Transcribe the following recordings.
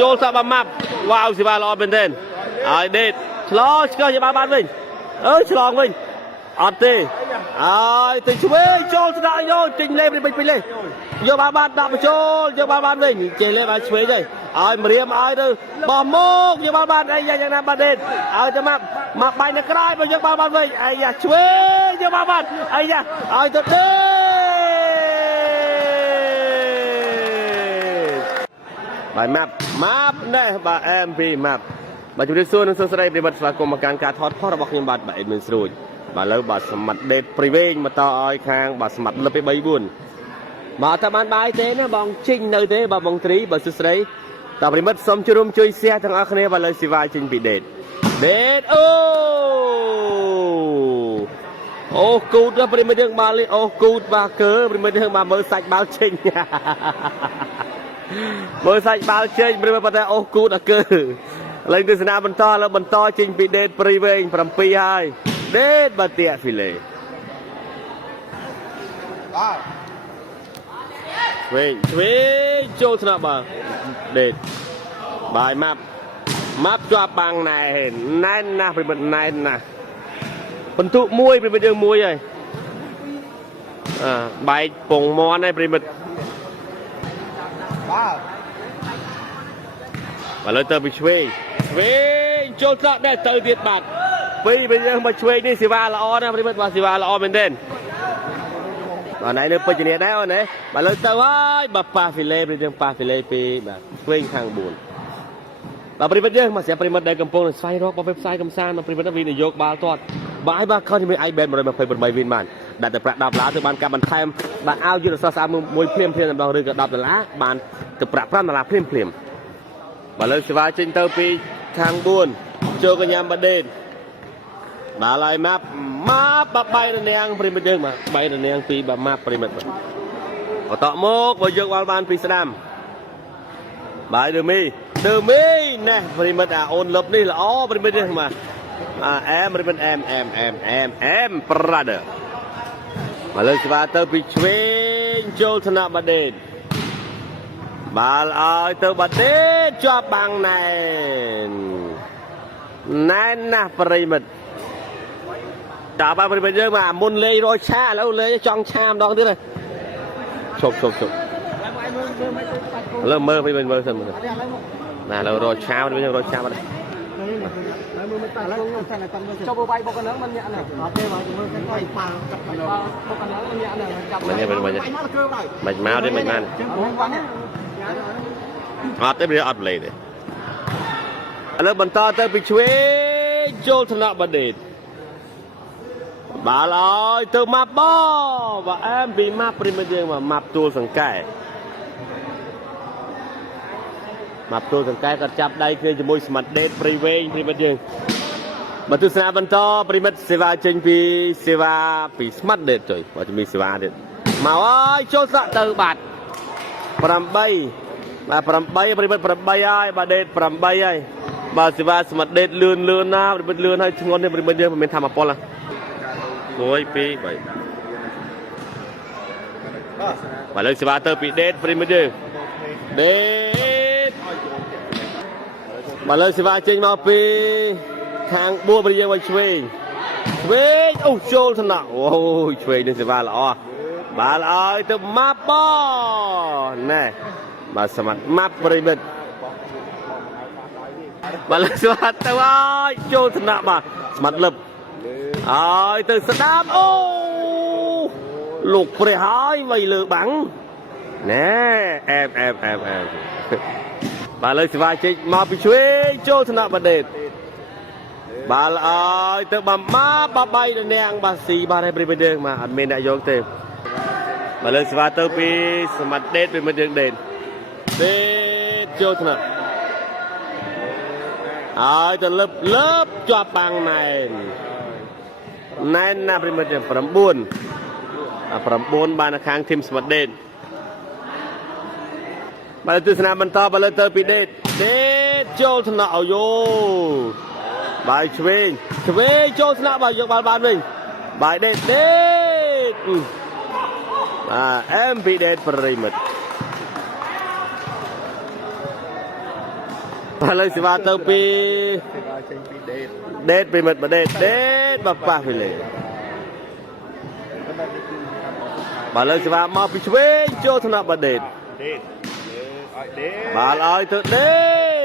ចូលសាប់ម៉ាប់វ៉ាវស៊ីវ៉ាល្អមែនទេហើយដេតឆ្លងឆ្កឹះយកបានវិញឆ្លងវិញអត់ទេហើយទៅឆ្វេងចូលស្ដាយយកចេញលេពេញលេយកបានដាក់បញ្ចូលយកបានវិញចេញលេបានឆ្វេងទៅឲ្យមរៀមឲ្យទៅបោះមកយកបានអីយ៉ាងណាបាទដេតឲ្យទៅមកបាញ់នៅក្រោយបើយកបានវិញអីយ៉ាឆ្វេងយកបានអីយ៉ាឲ្យទៅទេបាយម៉ាប់ណែបាទ MP ម៉ាប់បាទជំរាបសួរនឹងសួស្តីប្រិមិត្តស្វាគមន៍មកកាន់ការថតផុសរបស់ខ្ញុំបាទអេដមីនស្រួយបាទឥឡូវបាទសម្បត្តិដេតព្រីវែងមកតឲ្យខាងបាទសម្បត្តិលឹបពី3 4បាទតែបានបាយទេណាបងជីងនៅទេបាទបងត្រីបាទសួស្តីតប្រិមិត្តសូមជួជួយ share ទាំងអស់គ្នាបាទឥឡូវស៊ីវ៉ាចេញពីដេតអូគូតប្រិមិត្តយើងបាទលេអូគូតបាទកើប្រិមិត្តយើងបាទមើលសាច់បាល់ចេញមើលសាច់បាល់ចេញប្រិមិត្តតែអូគូតអាកើឥឡូវទស្សនាបន្តលើបន្តចេញពីដេតព្រីវែង7ហើយដេតបាទៀហ្វីលេបាទឆ្វេងចូលថ្នាក់បាទដេតបាយម៉ាប់ជាប់បាំងណែណាស់ប្រិមិត្តណែនណាស់បន្ទុកមួយប្រិមិត្តយើងមួយហើយបែកពងមន់ហើយប្រិមិត្តបាទឥឡូវទៅពីឆ្វេងចូលថ្នាក់ដែរទៅទៀតបាទពីប្រិមិត្តយើងមកឆ្វេងនេះសេវាល្អណាស់ប្រិមិត្តបាទសេវាល្អមែនទេបាទណៃនៅពេជ្រនេះដែរអូនណាបាទឥឡូវទៅហើយបាទប៉ាហ្វីលេប្រិមិត្តយើងប៉ាហ្វីលេពីបាទឆ្វេងខាង4បាទប្រិមិត្តយើងមកស្រាប់ប្រិមិត្តដែលកំពុងស្វែងរកបែបផ្សាយកំសាន្តប្រិមិត្តវិនិយោគបាល់ទាត់បាយបាទខុសជាមួយ iBet 128វិញបានដាក់តែប្រាក់$10ទៅបានការបន្ថែមបាទឲ្យយុទ្ធសាស្ត្រស្អាតមួយភ្លាមម្ដងឬក៏$10បានទៅប្រាក់$5ភ្លាមបាទលើសេវាចេញទៅពីខាង4ចូលកញ្ញាបដេនបាទឡើយម៉ាប់បាទបាយរនាងប្រិមិត្តយើងបាទបាយរនាងពីបាទម៉ាប់ប្រិមិត្តបាទបន្តមកបើយកបានពីស្ដាំបាយដឺមីណែប្រិមិត្តអូនលឹបនេះល្អប្រិមិត្តនេះបាទអែមប្រិមិត្តអែម brother មកលើសេវាទៅពីឆ្វេងចូលថ្នាក់បដេនបាល់ឲ្យទៅបាត់ទេជាប់បាំងណែនណាស់ប្រិមិត្តតាបានប្រិមិត្តយើងមកមុនលេងរយឆាឥឡូវលេងចង់ឆាម្ដងទៀតហើយឈប់ឥឡូវមើលប្រិមិត្តមើលសិនណាឥឡូវរយឆាប្រិមិត្តយើងរយឆាបាត់មើលមិនតាឡើងខ្ញុំតែតាមចុះបាយបុកកណ្ដឹងមិនញាក់ណាអត់ទេបាទមើលតែប៉ាកាត់បុកកណ្ដឹងមិនញាក់ណាចាប់មិនទេមិនមកទេមិនបានអត់ទេវាអត់លេទេឥឡូវបន្តទៅពីឆ្វេងចូលថ្នាក់បដេតបាល់ឲ្យទៅម៉ាប់បាទអែមពីម៉ាប់ប្រិមិត្តយើងម៉ាប់ទួលសង្កែម៉ាប់ទួលសង្កែក៏ចាប់ដៃគ្នាជាមួយស្មាត់ដេតព្រីវែងប្រិមិត្តយើងបើទស្សនាបន្តប្រិមិត្តសេវាចេញពីសេវាពីស្មាត់ដេតចុយបើជំនាញសេវាទៀតមកហើយចូលស្រាក់ទៅបាទ8បាទ8ប្រិមិត្ត8ហើយបាទដេត8ហើយបាទសេវាស្មាត់ដេតលឿនណាប្រិមិត្តលឿនហើយធ្ងន់នេះប្រិមិត្តយើងមិនមែនធម្មពលណា1 2 3បាទលើសេវាទៅពីដេតប្រិមិត្តយើងដេតបាទលើសេវាចេញមកពីខាង4ប្រិយយើងមកឆ្វេងអូចូលថ្នាក់អូយឆ្វេងនេះសេវាល្អបាល់ឲ្យទៅម៉ាប់ណែបាទសម្បត្តិម៉ាប់ប្រិមិត្តបាទលើសេវាទៅហើយចូលថ្នាក់បាទសម្បត្តិលឹបឲ្យទៅស្ដាប់អូលោកព្រះហើយវៃលើបាំងណែអែមបាទលើសេវាចេញមកពីឆ្វេងចូលថ្នាក់បដេតបាល់ឲ្យទៅបំម៉ាបាបាយរនាងបាទស៊ីបាទឲ្យប្រិមិត្តយើងបាទអត់មានអ្នកយកទេបាទលើសេវាទៅពីសមត្ថដេតប្រិមិត្តយើងដេតចូលថ្នាក់ឲ្យទៅលឹបជាប់បាំងណែនណាប្រិមិត្តយើង9បាននៅខាងធីមសមត្ថដេតបាទទស្សនាបន្តបើលើទៅពីដេតចូលថ្នាក់អូយ៉ូបាយឆ្វេងចូលថ្នាក់បាទយកបាល់បានវិញបាយដេតបាទMPដេតប្រិមិត្ត มาเลยสิว่าเติมปีเดทไปหมดมาเดทมาป้าไปเลยมาเลยสิว่ามาไปช่วยโจธนาบเดทมาเลยเถอะเด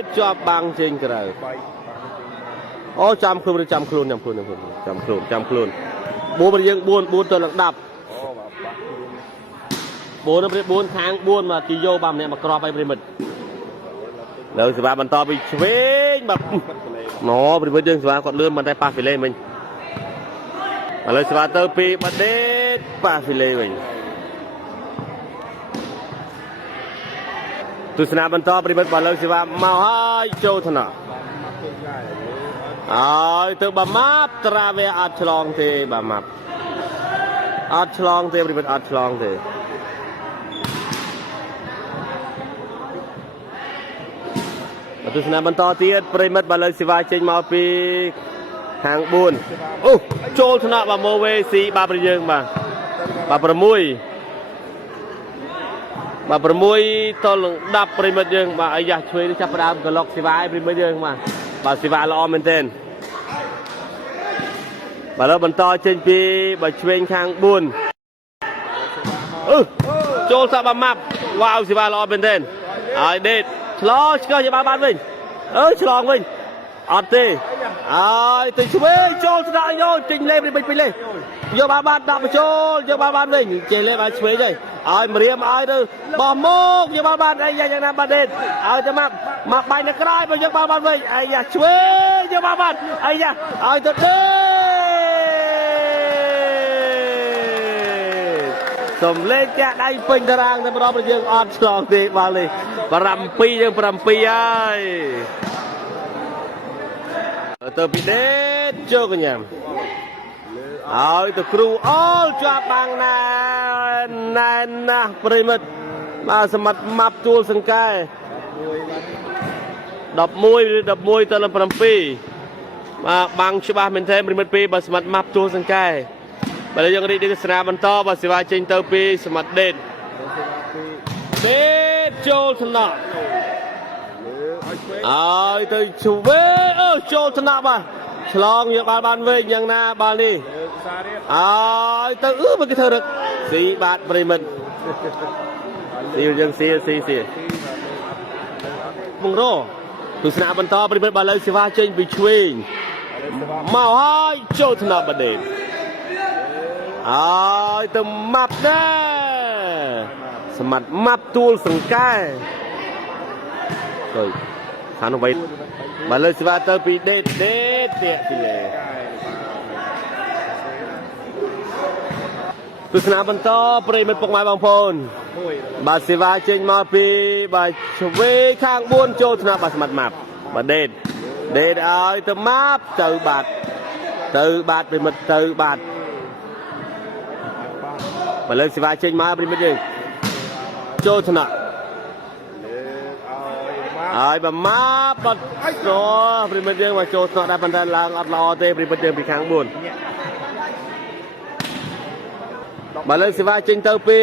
ทจอบบางจริงกันเลยโอ้จำคลุนจำคลุนบูมันยังบูนตัวหลังดับบูนค้างบูนมาตีโยบามเนี่ยมากรอไปบริมดแล้วสิว่ามันต่อไปช่วยแบบหนอบริมดยังสิว่ากดเลื่อนมันได้ป้าฟิเล่mìnhมาเลยสิว่าเติมปีมาเดทป้าฟิเล่mìnhตุสนาบรรทอบริบทบอลเลยสิว่ามาให้โจธนาเติมบามับตราเวอัดฉลองเทบามับอัดฉลองเทบริบทอัดฉลองเทตุสนาบรรทอเตียดบริบทบอลเลยสิว่าเจนมาปีหางบุญโอ้โจธนาบาโมเวสีบาปริยังบาประมุยมาประมวยตอนดับปริมาณยังมาอยากช่วยจับประดามกับล็อกสิวายปริมาณยังมาบาสิวายละออมเป็นเต้นมาแล้วบรรทอเชนปีบาช่วยข้างบุญโจลสับมับว้าวสิวายละออมเป็นเต้นไอเด็ดฉลองก็จะมาบ้านวิ่งฉลองวิ่งอัดตีตีช่วยโจลสดายโยจริงเล่ไปเลยโยบ้านดับโจลโยบ้านวิ่งเจเล่มาช่วยเลยมาเรียมเด้อบอมโมกอย่าบ้านไอ้ยังนั้นประเด็นจะมาไปนักร้ายไปยังบ้านเลยไอ้ยาช่วยอย่าบ้านไอ้ยาจะเด้สมเล็จจะได้เป็นตารางแต่เราไปยังออดสองเด็กมาเลยปรำปียังปรำปีไอ้ตัวปีเด็ดโจกันยังตัวครูอ้อจับบางนะปริมาณมาสมัครมับตัวสังเกตดับมวยตะลับปรำปีมาบางฉบับเป็นเทมปริมาณปีมาสมัครมับตัวสังเกตไปเลยยังดีสนามบรรทอบาสิวาเจนเตอร์ปีสมัครเด็ดโจชนะตัวช่วยโจชนะมาฉลองอย่างบ้านเวงอย่างนาบ้านนี่ตัวมันก็เธอรึสีบาทบริมันสียังสีมึงรอตุสนาบรรทอบริมันบาเลยสิว่าเจนไปช่วยมาให้โจธนาบดินตัวมับแน่สมัดมับตัวสังเกตทานเอาไว้มาเลยสิว่าเตอร์ปีเด็ดเตะทีเลยตุสนาบรรทอปริมาณปกไม้บางพลบาสิวาเจนมาปีบาชเวข้างบนโจธนาบาสมัดมับบาเด็ดเตอร์มับเตอร์บาทปริมาณเตอร์บาทมาเลยสิวาเจนมาปริมาณยังโจธนาแบบมาปัดโซ่ปริมาณยังว่าโจทย์ได้บรรดาลังอัดลอเตปริมาณยังปีข้างบนมาเลยสิว่าจิงเตอร์ปี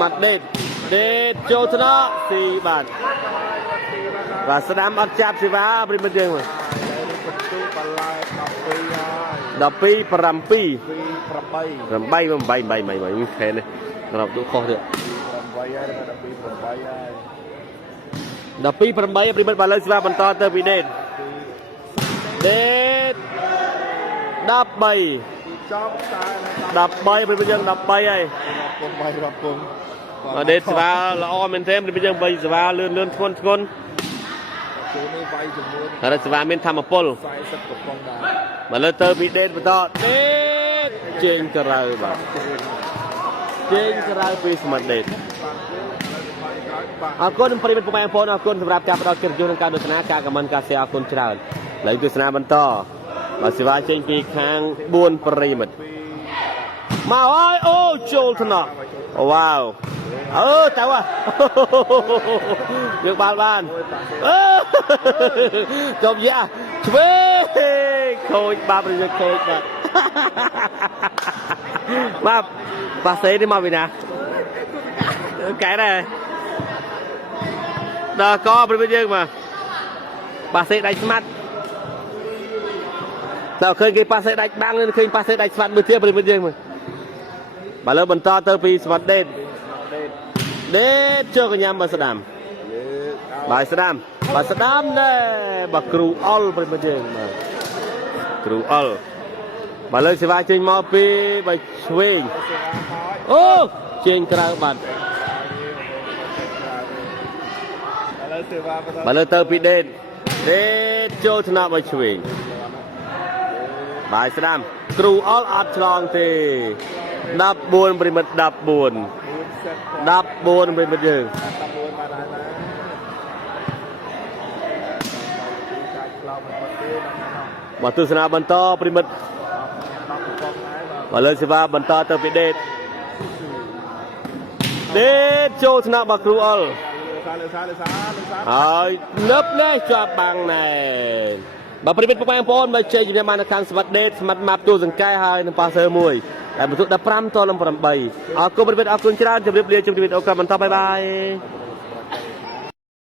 มัดเด็ดโจทย์นะ4 บาทว่าสนามอัดจับสิว่าปริมาณยังดับปีปรำปีใบไม่แค่เนี่ยเราดูข้อเถอะดับปีปรำใบปริมาณบาลเลยสิว่าบรรทอเตอร์ปีเด็ดดับใบปริมาณยังดับใบไอ้เด็ดสิว่าละออมเป็นเทมปริมาณยังใบสิว่าเลื่อนทนถ้าสิว่าเป็นทำมาปลมาเลยเตอร์ปีเด็ดบรรทอเด็ดเจงกระไรบ้างเจงกระไรปีสมัดเด็ดคุณปริมาณปกพลคุณสำหรับจับเราเก็บอยู่ในการดูชนะการกำมันการเสียคุณเชิญหลังดูชนะบรรทอบาสิวาเจงปีข้างบุญปริมาณมาโอ้โจลธนาว้าวแต่ว่าเลือกบ้านจบยาช่วยโคตรบ้าประโยชน์โคตรมาปาเซ่ได้มาวินะไก่ได้ดาก็เป็นไปเยอะมา ប៉ាសេដៃស្មាត់តើឃើញគេប៉ាសេដៃបាំងឃើញប៉ាសេដៃស្មាត់មួយទៀតប្រិមិត្តយើងមើលបើលើបន្តទៅពីស្មាត់ដេតចូលកញ្ញាមកស្ដាំបាយស្ដាំណែបើគ្រូអុលប្រិមិត្តយើងបាទគ្រូអុលបើលើសេវាចេញមកពីបើឆ្វេងអូចេញក្រៅបាត់បើលើទៅពីដេតចូលថ្នាក់បើឆ្វេងបាយស្ដាំគ្រូអុលអត់ឆ្លងទេ14ប្រិមិត្ត14ប្រិមិត្តយើងបើទស្សនាបន្តប្រិមិត្តបើលើសេវាបន្តទៅពីដេតចូលថ្នាក់បើគ្រូអុលហើយនឹបនេះជាប់បាំងណែបើប្រិមិត្តបងប្អូនបើជ័យជំនះបាននៅខាងស្មាត់ដេតស្មាត់ម៉ាប់ទួលសង្កែហើយនឹងប៉ាសើមួយតែបន្ទុក15តនឹង8អរគុណប្រិមិត្តអរគុណច្រើនជម្រាបលាជម្រាបអូកាបន្តបាយ